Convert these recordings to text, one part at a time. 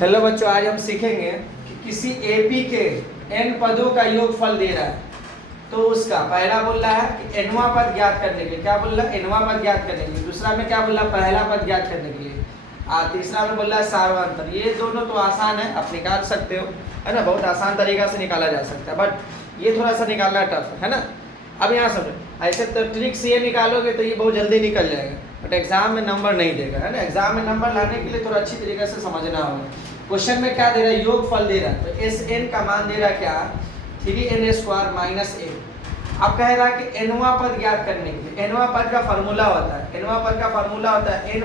Hello बच्चों, आज हम सीखेंगे कि किसी एपी के n पदों का योगफल दे रहा है तो उसका पहला बोल रहा है कि nवां पद ज्ञात करने के लिए, क्या बोल रहा है, nवां पद ज्ञात करने के लिए। दूसरा में क्या बोल रहा है, पहला पद ज्ञात करने के लिए। तीसरा में बोल रहा है सार्वंतर। ये दोनों तो आसान है, आप निकाल सकते हो, है ना, बहुत आसान तरीका से निकाला जा सकता है, बट ये थोड़ा सा निकालना टफ है ना। अब यहाँ समझो, ऐसे तो ट्रिक से ये निकालोगे तो ये बहुत जल्दी निकल जाएगा, बट एग्जाम में नंबर नहीं देगा, है ना। एग्जाम में नंबर लाने के लिए थोड़ा अच्छी तरीके से समझना होगा। क्वेश्चन में क्या दे रहा है, योगफल दे रहा है, तो एस एन का मान दे रहा है क्या, 3n² माइनस ए। अब कह रहा है कि nवां पद ज्ञात करने के लिए, nवां पद का फार्मूला होता है, nवां पद का फार्मूला होता है an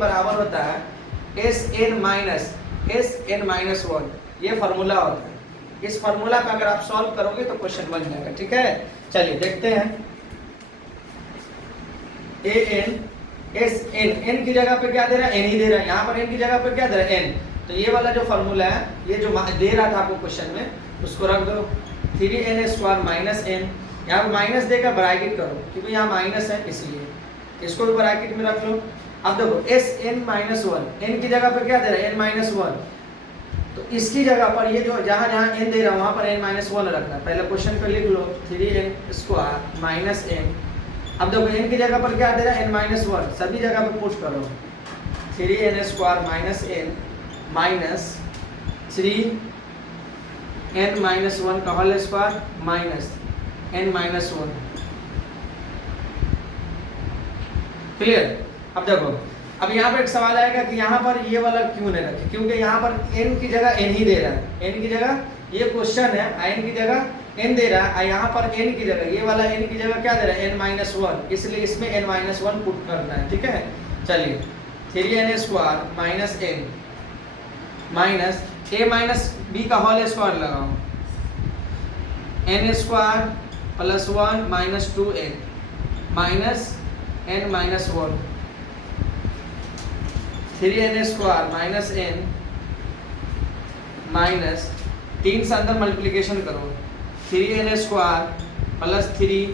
बराबर होता है sn माइनस 1, ये फार्मूला होता है। इस फार्मूला पे अगर आप सॉल्व करोगे तो क्वेश्चन बन जाएगा, ठीक है। चलिए देखते हैं, an n की जगह पे क्या दे रहा है, n ही दे रहा है। यहाँ पर n की जगह पे क्या दे रहा है, n। तो ये वाला जो फार्मूला है, ये जो दे रहा था आपको क्वेश्चन में, उसको रख दो 3n² माइनस n। यहाँ पर माइनस देकर ब्रैकेट करो, क्योंकि यहाँ माइनस है इसलिए इसको भी ब्रैकेट में रख लो। अब देखो sn माइनस 1, n की जगह पे क्या दे रहा है, n माइनस 1, तो इसकी जगह पर ये जो जहाँ जहाँ n दे रहा है वहाँ पर n माइनस 1 रखना है। पहले क्वेश्चन पे लिख लो 3n² माइनस n। अब देखो n की जगह पर क्या दे रहा है, n माइनस 1, सभी जगह पे पुट करो 3n² minus n minus 3n minus 1 का whole square minus n minus 1। Clear. अब देखो, अब यहाँ पर एक सवाल आएगा कि यहाँ पर ये वाला क्यों नहीं रखे, क्योंकि यहाँ पर n की जगह n ही दे रहा है, n की जगह, ये क्वेश्चन है n की जगह n दे रहा है, यहाँ पर n की जगह, ये वाला n की जगह क्या दे रहा है, n माइनस 1, इसलिए इसमें n माइनस 1 पुट करना है, ठीक है। चलिए 3n² minus n minus a minus b का होल स्क्वायर लगाओ, n² plus 1 minus 2n minus n minus 1। 3n² minus n minus 3 से अंदर मल्टीप्लिकेशन करो, 3n² प्लस 3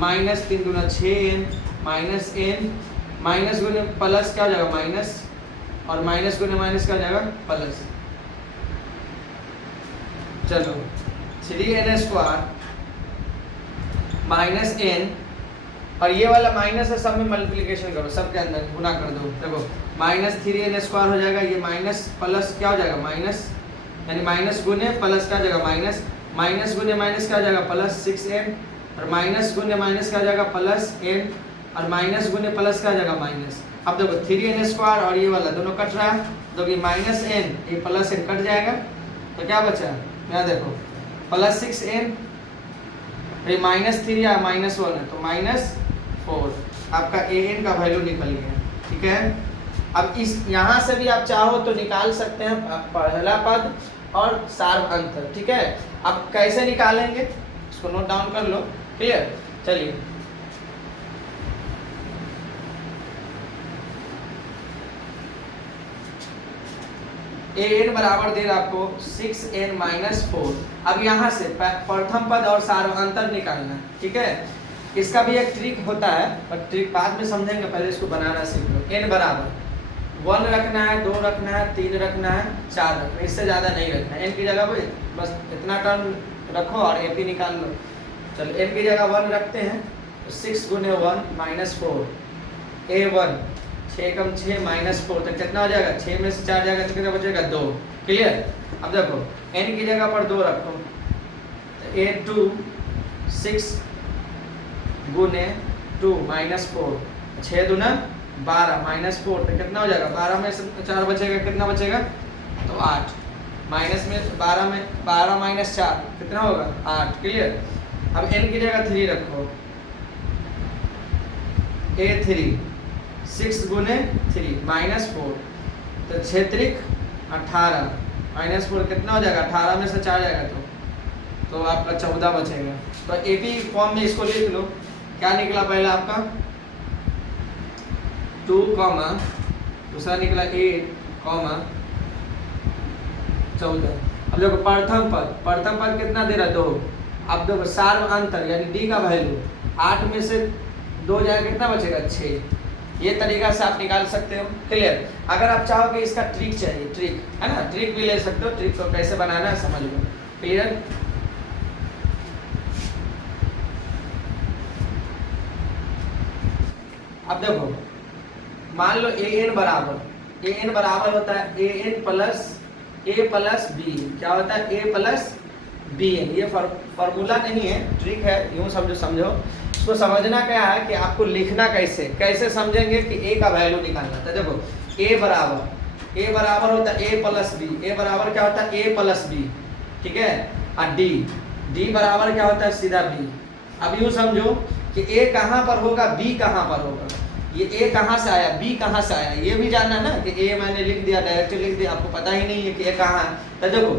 माइनस 3 दूना 6n माइनस n, माइनस गुने प्लस क्या हो जाएगा, माइनस, और माइनस गुने माइनस क्या हो जाएगा, प्लस। चलो 3n² माइनस n, और ये वाला माइनस है, सब में मल्टीप्लिकेशन करो, सब के अंदर गुना कर दो। देखो माइनस 3n² हो जाएगा, ये माइनस प्लस क्या हो जाएगा, माइनस, यानी माइनस गुने प्लस क्या हो जाएगा, माइनस, माइनस गुने माइनस क्या हो जाएगा, प्लस 6n, और माइनस गुने माइनस क्या हो जाएगा, प्लस n, और माइनस गुने प्लस क्या हो जाएगा, माइनस। अब देखो 3n² और ये वाला दोनों कट रहा है, तो ये माइनस n, ये प्लस n कट जाएगा, तो क्या बचा, यहाँ देखो प्लस 6n, ये माइनस 3 या माइनस 1 है, तो माइनस 4, आपका an का वैल्यू निकल गया, ठीक है। अब इस यहाँ से भी आप चाहो तो निकाल सकते हैं पहला पद और सार्वअंतर, ठीक है। अब कैसे निकालेंगे इसको नोट डाउन कर लो, क्लियर। चलिए an बराबर दे रहा आपको 6n माइनस 4। अब यहाँ से प्रथम पद और सार्वअंतर निकालना है, ठीक है। इसका भी एक ट्रिक होता है, पर ट्रिक बाद में समझेंगे, पहले इसको बनाना सीख लो। n बराबर 1 रखना है, 2 रखना है, 3 रखना है, 4 रखना है, इससे ज़्यादा नहीं रखना है। n की जगह पे बस इतना टर्म रखो और ap निकाल लो। चलो n की जगह 1 रखते हैं, तो 6 गुने 1 माइनस 4, a1 6 कम 6 माइनस 4, तो कितना हो जाएगा, 6 में से 4 जाएगा तो कितना बचेगा, 2। क्लियर। अब देखो n की जगह पर 2 रखो, तो a2 6 गुने 2 माइनस 4, 6 दूना 12 माइनस 4, तो कितना हो जाएगा, 12 में से 4 बचेगा, कितना बचेगा, तो 8, माइनस में 12 माइनस 4 कितना होगा, 8। क्लियर। अब n की जगह 3 रखो, a3 6 गुने 3 माइनस 4, तो 6 त्रिक 18 माइनस 4 कितना हो जाएगा, 18 में से 4 जाएगा तो आपका 14 बचेगा। तो एपी फॉर्म में इसको लिख लो, क्या निकला पहला आपका 2, दूसरा निकला 8, 14। अब देखो प्रथम पद कितना दे रहा है, 2। अब देखो सार्वअंतर यानी डी का वैल्यू 8 में से 2 जाएगा, कितना बचेगा, 6। ये तरीका से आप निकाल सकते हो। क्लियर? अगर आप चाहोगे इसका ट्रिक चाहिए, ट्रिक है ना, ट्रिक भी ले सकते हो। ट्रिक को कैसे बनाना है समझ लो। क्लियर? अब देखो, मान लो an बराबर होता है an plus a plus B. क्या होता है? a plus B N. ये फॉर्मूला नहीं है, ट्रिक है, यूं समझो। इसको समझना क्या है कि आपको लिखना कैसे समझेंगे कि a का वैल्यू निकालना। तो देखो a बराबर होता है a प्लस बी। a बराबर क्या होता है? a plus B. ठीक है? और d बराबर क्या होता है? सीधा b। अब यूं समझो कि a कहाँ पर होगा, b कहाँ पर होगा। ये a कहाँ से आया, b कहाँ से आया, ये भी जानना ना कि a मैंने लिख दिया, डायरेक्टली लिख दिया, आपको पता ही नहीं है कि a कहाँ है। तो देखो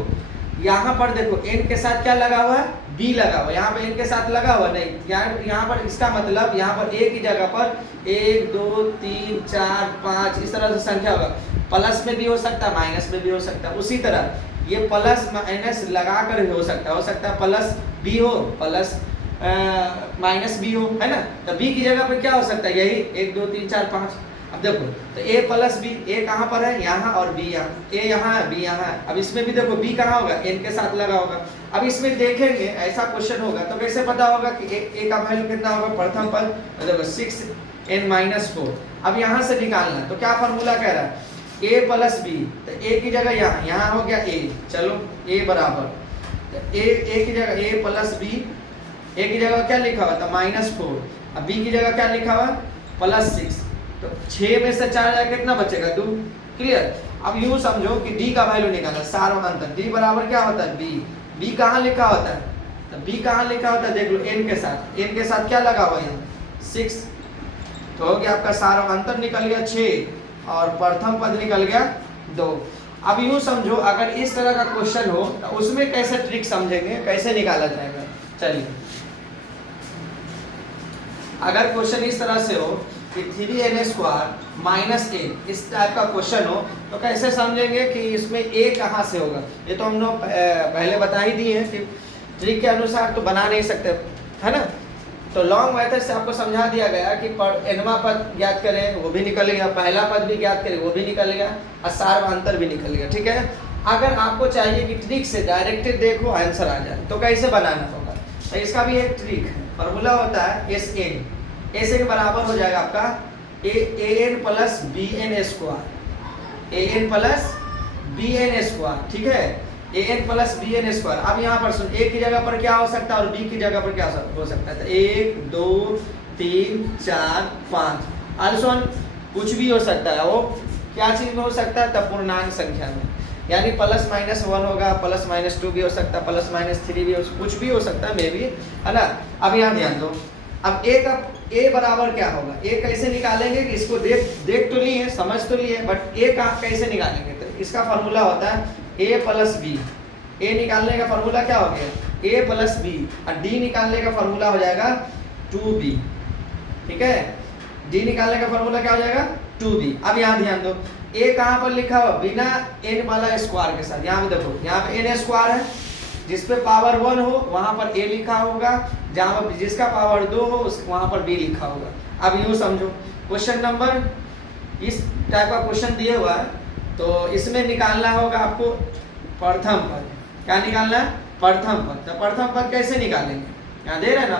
यहाँ पर देखो n के साथ क्या लगा हुआ है? b लगा हुआ है। यहाँ पर n के साथ लगा हुआ नहीं, यहाँ पर इसका मतलब यहाँ पर a की जगह पर 1 2 3 4 5 इस तरह से संख्या होगा। प्लस में भी हो सकता है, माइनस में भी हो सकता है। उसी तरह ये प्लस माइनस लगा कर हो सकता है प्लस b हो, प्लस माइनस बी हो, है ना। तो बी की जगह पे क्या हो सकता है? यही 1 2 3 4 5। अब देखो तो a प्लस बी, a कहाँ पर है? यहाँ, और b यहाँ। a यहाँ है, b यहाँ है। अब इसमें भी देखो b कहाँ होगा? n के साथ लगा होगा। अब इसमें देखेंगे, ऐसा क्वेश्चन होगा तो कैसे पता होगा कि a का वैल्यू कितना होगा? प्रथम पद तो देखो 6n-4। अब यहाँ से निकालना, तो क्या फॉर्मूला कह रहा है? a plus B. तो a की जगह यहाँ हो गया a। चलो a बराबर a की जगह a प्लस बी, a की जगह क्या लिखा हुआ था? -4। अब b की जगह क्या लिखा हुआ? +6। तो 6 में से 4 जाए कितना बचेगा? 2। क्लियर? अब यूं समझो कि d का वैल्यू निकालना, सार्वधातुक d बराबर क्या होता है? b कहाँ लिखा होता है? तो b कहाँ लिखा होता है? देख लो n के साथ क्या लगा हुआ है? यहाँ 6। तो हो गया आपका सार्वधातुक निकल गया 6 और प्रथम पद निकल गया 2। अब यूं समझो अगर इस तरह का क्वेश्चन हो तो उसमें कैसे ट्रिक समझेंगे, कैसे निकाला जाएगा। चलिए, अगर क्वेश्चन इस तरह से हो कि 3n² -a, इस टाइप का क्वेश्चन हो तो कैसे समझेंगे कि इसमें a कहाँ से होगा। ये तो हम लोग पहले बता ही दिए हैं कि ट्रिक के अनुसार तो बना नहीं सकते, है ना। तो लॉन्ग मेथड से आपको समझा दिया गया कि nवां पद ज्ञात करें, वो भी निकल गया, पहला पद भी ज्ञात करें, वो भी निकल गया, और सार्वधातुक भी निकल गया। ठीक है? अगर आपको चाहिए कि ट्रिक से डायरेक्ट देखो आंसर आ जाए तो कैसे बनाना होगा, तो इसका भी एक ट्रिक है। फॉर्मूला होता है SN बराबर हो जाएगा आपका an plus bn²। an plus bn²। ठीक है? an plus bn²। अब यहाँ पर सुन, a की जगह पर क्या हो सकता है और b की जगह पर क्या हो सकता है? तो 1 2 3 4 5 अल्सोन कुछ भी हो सकता है। वो क्या चीज में हो सकता है? तब पूर्णांक संख्या में, यानी +-1 होगा, +-2 भी हो सकता है, +-3 भी हो, कुछ भी हो सकता है, मे बी, है ना। अब यहाँ ध्यान दो, अब a बराबर क्या होगा? a कैसे निकालेंगे कि इसको देख तो लिए, समझ तो लिए, बट a का कैसे निकालेंगे? तो इसका फॉर्मूला होता है a प्लस बी। a निकालने का फॉर्मूला क्या हो गया? a plus B. और d निकालने का फॉर्मूला हो जाएगा 2b। ठीक है? d निकालने का फॉर्मूला क्या हो जाएगा? 2b। अब यहाँ ध्यान दो, a कहाँ पर लिखा हुआ? बिना n वाला स्क्वायर के साथ। यहाँ पे देखो, यहाँ पे n² है, जिस पे पावर 1 हो वहां पर a लिखा होगा, जहां पर जिसका पावर 2 हो वहां पर b लिखा होगा। अब यूं समझो, क्वेश्चन नंबर इस टाइप का क्वेश्चन दिया हुआ है, तो इसमें निकालना होगा आपको प्रथम पद। क्या निकालना है? प्रथम पद। तो प्रथम पद कैसे निकालेंगे? यहाँ दे रहे ना,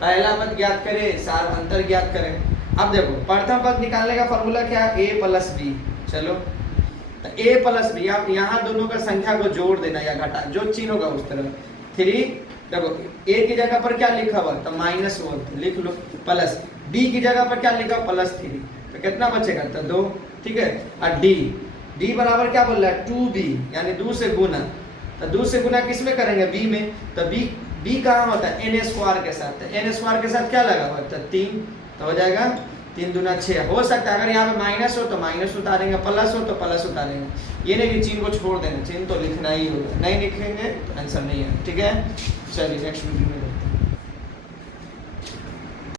पहला पद ज्ञात करें, सार्वधातुक ज्ञात करें। अब देखो, प्रथम पद निकालने का फॉर्मूला क्या है? a plus B. चलो, a प्लस बी, आप यहाँ दोनों का संख्या को जोड़ देना या घटा, जो चिन्ह होगा उस तरह। 3, देखो a की जगह पर क्या लिखा हुआ? तो -1 लिख लो, प्लस b की जगह पर क्या लिखा हुआ? +3। तो कितना बचेगा? तो 2। ठीक है? और d बराबर क्या बोल रहा है? 2b, यानी 2 से गुना। तो 2 से गुना किस में करेंगे? b में। तो b कहाँ होता है? n² के साथ। तो n² के साथ क्या लगा हुआ? तो 3। तो हो जाएगा 3 दूना 6। हो सकता है अगर यहाँ पे माइनस हो तो माइनस उतारेंगे, प्लस हो तो प्लस उतारेंगे। ये नहीं कि चिन्ह को छोड़ देंगे, चिन्ह तो लिखना ही होगा, नहीं लिखेंगे तो आंसर नहीं है। ठीक है? चलिए नेक्स्ट वीडियो में देखते हैं।